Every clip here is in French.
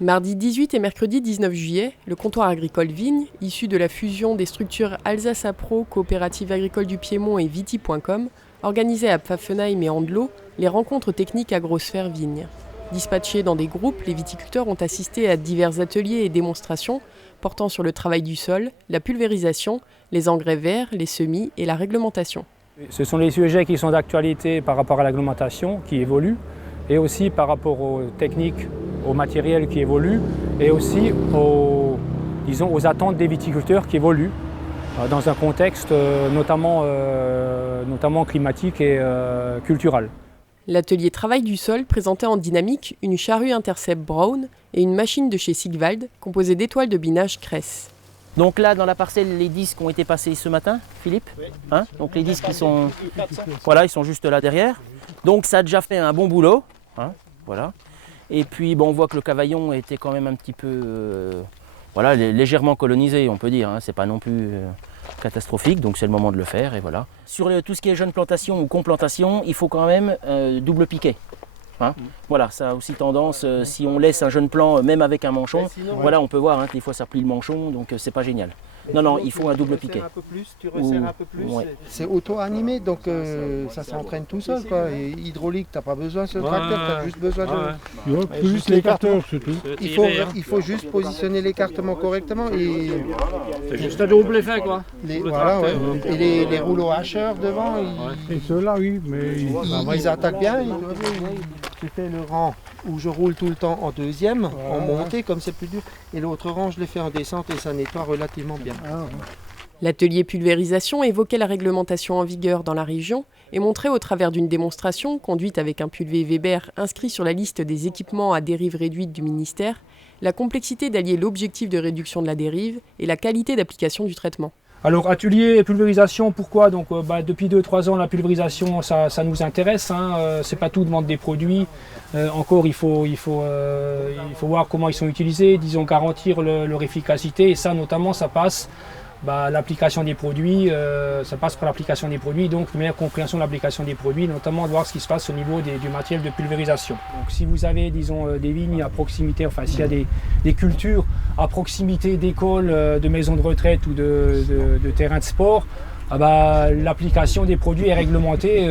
Mardi 18 et mercredi 19 juillet, le comptoir agricole Vigne, issu de la fusion des structures Alsace Appro, Coopérative agricole du Piémont et Viti.com, organisait à Pfaffenheim et Andlau les rencontres techniques Agrosphère Vigne. Dispatchés dans des groupes, les viticulteurs ont assisté à divers ateliers et démonstrations portant sur le travail du sol, la pulvérisation, les engrais verts, les semis et la réglementation. Ce sont les sujets qui sont d'actualité par rapport à l'aglementation qui évolue et aussi par rapport aux techniques, au matériel qui évolue et aussi aux attentes des viticulteurs qui évoluent dans un contexte notamment climatique et culturel. L'atelier travail du sol présentait en dynamique une charrue Intercept Brown et une machine de chez Sigwald composée d'étoiles de binage Kress. Donc là, dans la parcelle, les disques ont été passés ce matin, Philippe. Donc les disques, ils sont juste là derrière. Donc ça a déjà fait un bon boulot. Voilà. Et puis on voit que le cavaillon était quand même un petit peu légèrement colonisé, on peut dire. C'est pas non plus catastrophique, donc c'est le moment de le faire. Et voilà. Sur tout ce qui est jeune plantation ou complantation, il faut quand même double piquet. Voilà, ça a aussi tendance, si on laisse un jeune plant, même avec un manchon, on peut voir, des fois ça plie le manchon, donc c'est pas génial. Non, il faut un double piquet. Tu resserres un peu plus. Ouais. C'est auto-animé, donc ça s'entraîne tout seul, quoi. Et hydraulique, t'as pas besoin de ce tracteur, t'as juste besoin de... Plus l'écarteur, c'est tout. Il faut juste positionner l'écartement correctement et... C'est juste un double effet, quoi. Et les rouleaux hacheurs devant, Et ceux-là, oui, mais... Ils attaquent bien. J'ai fait le rang où je roule tout le temps en deuxième, en montée, comme c'est plus dur. Et l'autre rang, je l'ai fait en descente et ça nettoie relativement bien. L'atelier pulvérisation évoquait la réglementation en vigueur dans la région et montrait au travers d'une démonstration conduite avec un pulvé Weber inscrit sur la liste des équipements à dérive réduite du ministère, la complexité d'allier l'objectif de réduction de la dérive et la qualité d'application du traitement. Alors atelier et pulvérisation, pourquoi ? Donc depuis 2-3 ans la pulvérisation ça nous intéresse, c'est pas tout de vendre des produits, encore il faut voir comment ils sont utilisés, disons garantir leur efficacité et ça notamment ça passe l'application des produits, ça passe par l'application des produits, donc une meilleure compréhension de l'application des produits, notamment de voir ce qui se passe au niveau du matériel de pulvérisation. Donc si vous avez des vignes à proximité, enfin s'il y a des cultures à proximité d'écoles, de maisons de retraite ou de terrains de sport, l'application des produits est réglementée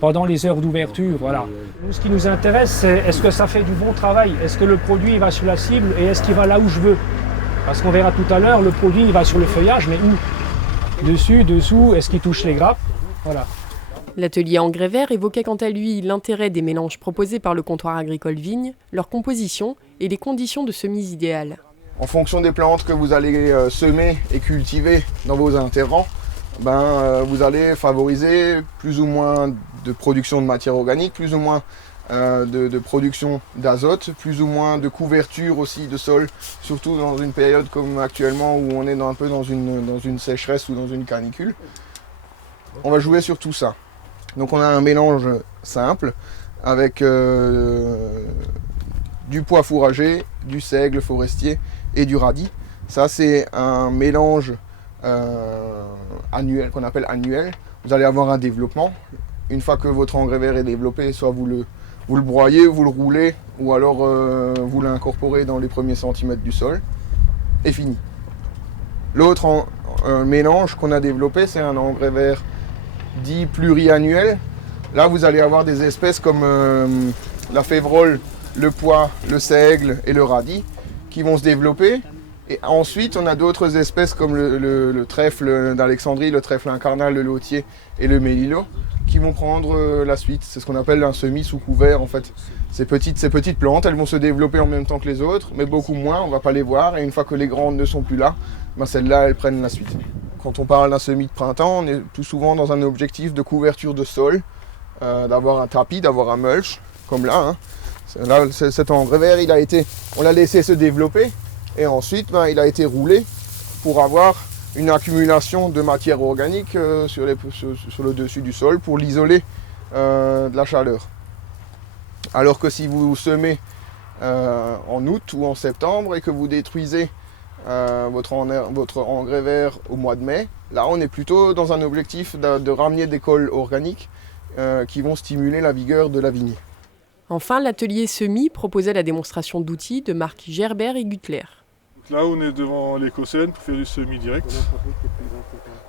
pendant les heures d'ouverture. Voilà. Nous, ce qui nous intéresse, c'est est-ce que ça fait du bon travail, est-ce que le produit va sur la cible et est-ce qu'il va là où je veux. Parce qu'on verra tout à l'heure, le produit il va sur le feuillage, mais où ? Dessus, dessous, est-ce qu'il touche les grappes ? Voilà. L'atelier engrais vert évoquait quant à lui l'intérêt des mélanges proposés par le comptoir agricole Vigne, leur composition et les conditions de semis idéales. En fonction des plantes que vous allez semer et cultiver dans vos interrants, vous allez favoriser plus ou moins de production de matière organique, plus ou moins de production d'azote, plus ou moins de couverture aussi de sol, surtout dans une période comme actuellement où on est un peu dans une sécheresse ou dans une canicule. On va jouer sur tout ça. Donc on a un mélange simple avec du pois fourragé, du seigle forestier et du radis. Ça c'est un mélange annuel, qu'on appelle annuel. Vous allez avoir un développement. Une fois que votre engrais vert est développé, soit vous le broyez, vous le roulez, ou alors vous l'incorporez dans les premiers centimètres du sol, et fini. L'autre mélange qu'on a développé, c'est un engrais vert dit pluriannuel. Là, vous allez avoir des espèces comme la févrole, le pois, le seigle et le radis qui vont se développer. Et ensuite, on a d'autres espèces comme le trèfle d'Alexandrie, le trèfle incarnal, le lotier et le mélilo qui vont prendre la suite. C'est ce qu'on appelle un semis sous couvert en fait. Ces petites plantes, elles vont se développer en même temps que les autres, mais beaucoup moins, on ne va pas les voir. Et une fois que les grandes ne sont plus là, celles-là, elles prennent la suite. Quand on parle d'un semis de printemps, on est tout souvent dans un objectif de couverture de sol, d'avoir un tapis, d'avoir un mulch, comme là. Là, cet engrais vert, on l'a laissé se développer, et ensuite, il a été roulé pour avoir une accumulation de matière organique sur le dessus du sol pour l'isoler de la chaleur. Alors que si vous semez en août ou en septembre et que vous détruisez votre engrais vert au mois de mai, là on est plutôt dans un objectif de ramener des cols organiques qui vont stimuler la vigueur de la vigne. Enfin, l'atelier semis proposait la démonstration d'outils de marque Gerber et Gutler. Là, on est devant l'écosène pour faire du semis direct.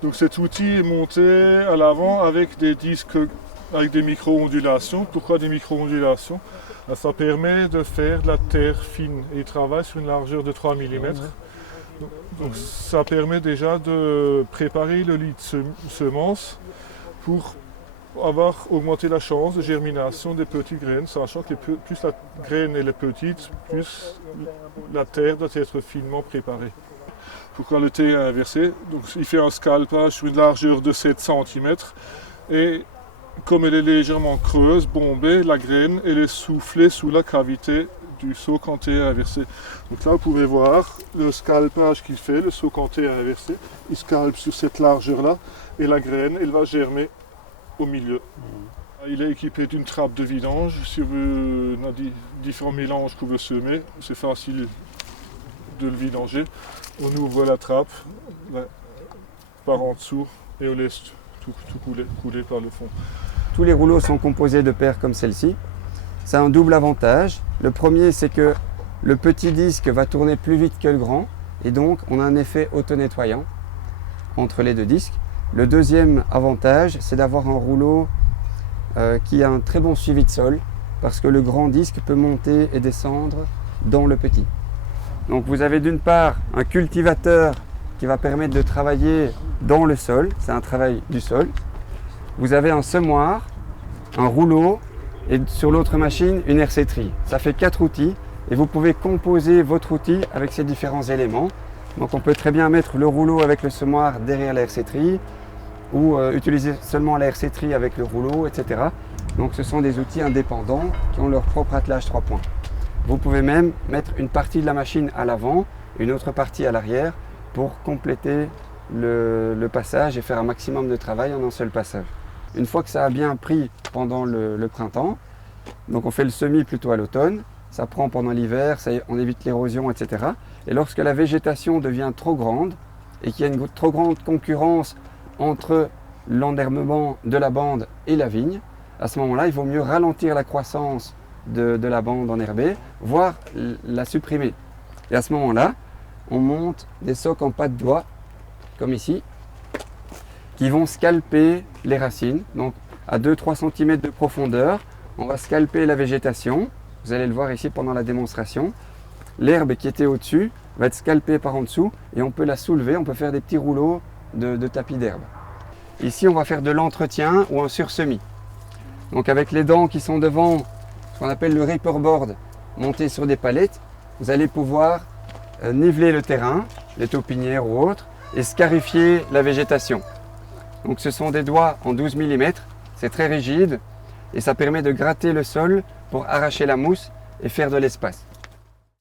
Donc cet outil est monté à l'avant avec des disques, avec des micro-ondulations. Pourquoi des micro-ondulations? Ça permet de faire de la terre fine et il travaille sur une largeur de 3 mm. Donc ça permet déjà de préparer le lit de semences pour augmenter la chance de germination des petites graines, sachant que plus la graine elle est petite, plus la terre doit être finement préparée. Pourquoi le thé est inversé? Donc il fait un scalpage sur une largeur de 7 cm et comme elle est légèrement creuse, bombée, la graine elle est soufflée sous la cavité du seau quand thé est inversé. Donc là vous pouvez voir le scalpage qu'il fait, le seau quand thé est inversé. Il scalpe sur cette largeur là et la graine elle va germer au milieu. Il est équipé d'une trappe de vidange. Si on a différents mélanges qu'on veut semer, c'est facile de le vidanger. On ouvre la trappe par en dessous et on laisse tout couler par le fond. Tous les rouleaux sont composés de paires comme celle-ci. C'est un double avantage. Le premier, c'est que le petit disque va tourner plus vite que le grand et donc on a un effet auto-nettoyant entre les deux disques. Le deuxième avantage, c'est d'avoir un rouleau qui a un très bon suivi de sol parce que le grand disque peut monter et descendre dans le petit. Donc vous avez d'une part un cultivateur qui va permettre de travailler dans le sol, c'est un travail du sol. Vous avez un semoir, un rouleau et sur l'autre machine une herseterie. Ça fait 4 outils et vous pouvez composer votre outil avec ces différents éléments. Donc on peut très bien mettre le rouleau avec le semoir derrière la herseterie ou utiliser seulement la herseterie avec le rouleau, etc. Donc ce sont des outils indépendants qui ont leur propre attelage 3 points. Vous pouvez même mettre une partie de la machine à l'avant, une autre partie à l'arrière pour compléter le passage et faire un maximum de travail en un seul passage. Une fois que ça a bien pris pendant le printemps, donc on fait le semis plutôt à l'automne, ça prend pendant l'hiver, on évite l'érosion, etc. Et lorsque la végétation devient trop grande et qu'il y a une trop grande concurrence entre l'enherbement de la bande et la vigne, à ce moment-là, il vaut mieux ralentir la croissance de la bande enherbée, voire la supprimer. Et à ce moment-là, on monte des socs en pas de doigt, comme ici, qui vont scalper les racines. Donc à 2-3 cm de profondeur, on va scalper la végétation. Vous allez le voir ici pendant la démonstration. L'herbe qui était au-dessus va être scalpée par en dessous et on peut la soulever, on peut faire des petits rouleaux de tapis d'herbe. Ici, on va faire de l'entretien ou un sursemis. Donc avec les dents qui sont devant, ce qu'on appelle le reaperboard, monté sur des palettes, vous allez pouvoir niveler le terrain, les taupinières ou autres, et scarifier la végétation. Donc ce sont des doigts en 12 mm, c'est très rigide et ça permet de gratter le sol pour arracher la mousse et faire de l'espace.